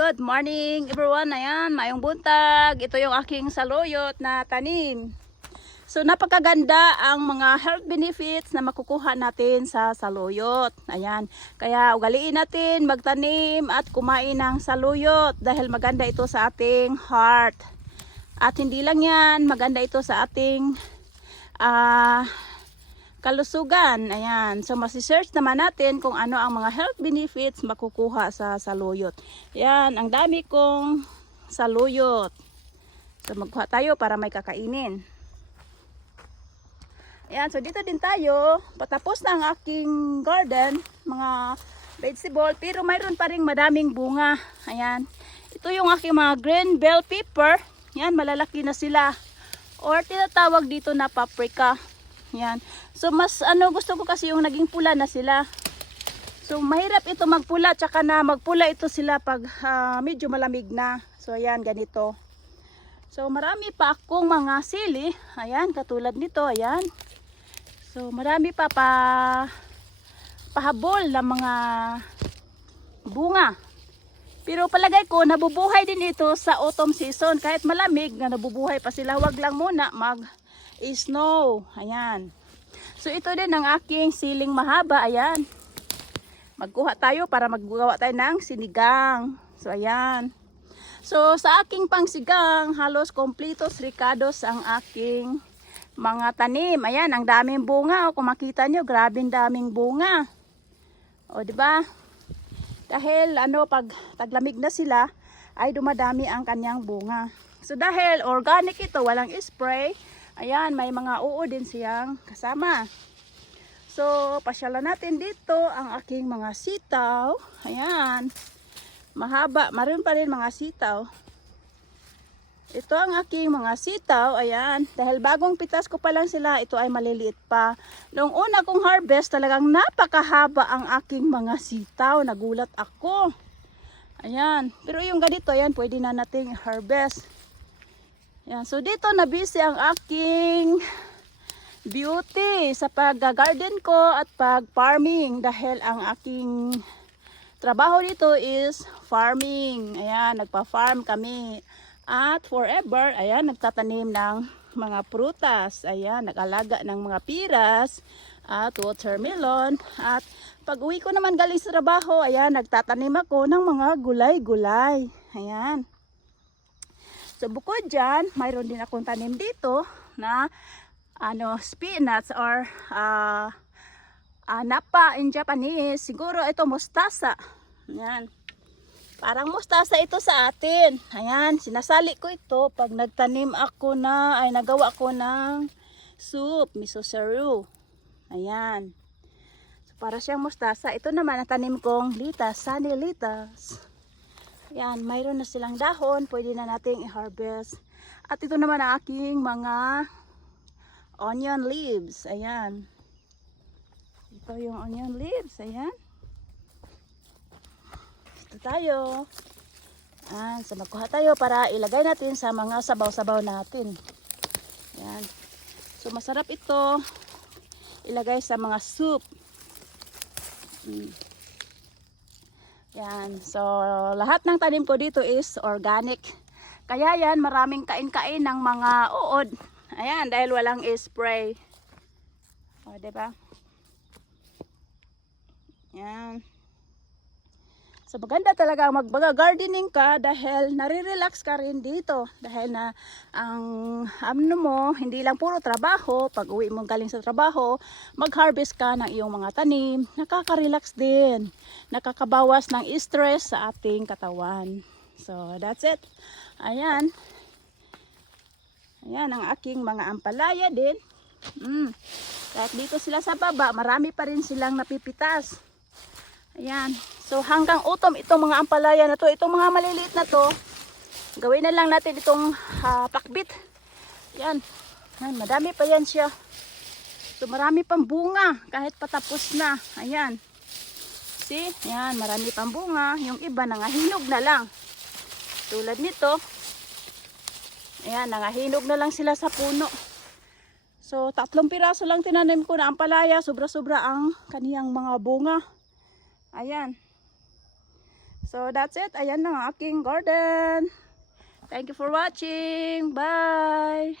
Good morning everyone. Ayan, mayong buntag. Ito yung aking saluyot na tanim. So napakaganda ang mga health benefits na makukuha natin sa saluyot. Ayan. Kaya ugaliin natin magtanim at kumain ng saluyot dahil maganda ito sa ating heart. At hindi lang yan, maganda ito sa ating ah kalusugan. Ayan. So, masisearch naman natin kung ano ang mga health benefits makukuha sa saluyot. Ayan. Ang dami kong saluyot. So, magkuha tayo para may kakainin. Ayan. So, dito din tayo. Patapos na ang aking garden. Mga vegetable. Pero mayroon pa rin madaming bunga. Ayan. Ito yung aking mga green bell pepper. Yan. Malalaki na sila. Or tinatawag dito na paprika. Yan. So mas ano gusto ko kasi yung naging pula na sila. So mahirap ito magpula tsaka na magpula ito sila pag ah, medyo malamig na. So ayan ganito. So marami pa akong mga sili. Ayan katulad nito. Ayan. So marami pa pa pahabol na mga bunga. Pero palagay ko nabubuhay din ito sa autumn season kahit malamig na nabubuhay pa sila. Wag lang muna mag snow. Ayan. So ito din ang aking siling mahaba. Ayan. Magkuha tayo para maggawa tayo ng sinigang. So ayan. So sa aking pangsigang, halos kompletos ricados ang aking mga tanim. Ayan, ang daming bunga. O, kung makita nyo, grabe daming bunga. O, di ba? Dahil ano, pag taglamig na sila, ay dumadami ang kanyang bunga. So dahil organic ito, walang spray, ayan, may mga uod din siyang kasama. So, pasyalan natin dito ang aking mga sitaw. Ayan. Mahaba, maroon pa rin mga sitaw. Ito ang aking mga sitaw. Ayan. Dahil bagong pitas ko pa lang sila, ito ay maliliit pa. Noong una kong harvest, talagang napakahaba ang aking mga sitaw. Nagulat ako. Ayan. Pero yung ganito, ayan, pwede na nating harvest. Ayan. So, dito na ang aking beauty sa pag-garden ko at pag-farming. Dahil ang aking trabaho dito is farming. Ayan, nagpa-farm kami. At forever, ayan, nagtatanim ng mga prutas. Ayan, nag-alaga ng mga piras at watermelon. At pag uwi ko naman galing sa trabaho, ayan, nagtatanim ako ng mga gulay-gulay. Ayan. So bukod dyan, mayroon din akong tanim dito na ano, spinach or ah ah, napa in Japanese. Siguro ito mustasa. Ayan. Parang mustasa ito sa atin. Ayan, sinasali ko ito pag nagtanim ako na, ay nagawa ko ng soup, miso saru. Ayan. So, para siyang mustasa. Ito naman ang tanim kong litas, sunny litas. Ayan, mayroon na silang dahon. Pwede na nating i-harvest. At ito naman ang aking mga onion leaves. Ayan. Ito yung onion leaves. Ayan. Ito tayo. Ayan. So magkuha tayo para ilagay natin sa mga sabaw-sabaw natin. Ayan. So masarap ito ilagay sa mga soup. Mm. Yan. So, lahat ng tanim ko dito is organic. Kaya yan, maraming kain-kain ng mga uod. Ayan, dahil walang spray. O, diba? Yan. So, maganda talaga mag-gardening ka dahil nare-relax ka rin dito. Dahil na ang ano mo, hindi lang puro trabaho. Pag uwi mo galing sa trabaho, mag-harvest ka ng iyong mga tanim. Nakaka-relax din. Nakakabawas ng stress sa ating katawan. So, that's it. Ayan. Ayan ang aking mga ampalaya din. Mm. Kahit dito sila sa baba, marami pa rin silang napipitas. Ayan. So hanggang autumn itong mga ampalaya na to, itong mga maliliit na to, gawin na lang natin itong ah, pakbit. Yan. Ay, madami pa yan siya. So marami pang bunga kahit patapos na. Ayan. See? Yan, marami pang bunga. Yung iba nangahinog na lang. Tulad nito. Ayan, nangahinog na lang sila sa puno. So, tatlong piraso lang tinanim ko na ampalaya. Sobra-sobra ang kaniyang mga bunga. Ayan. So that's it. Ayan na ang aking garden. Thank you for watching. Bye!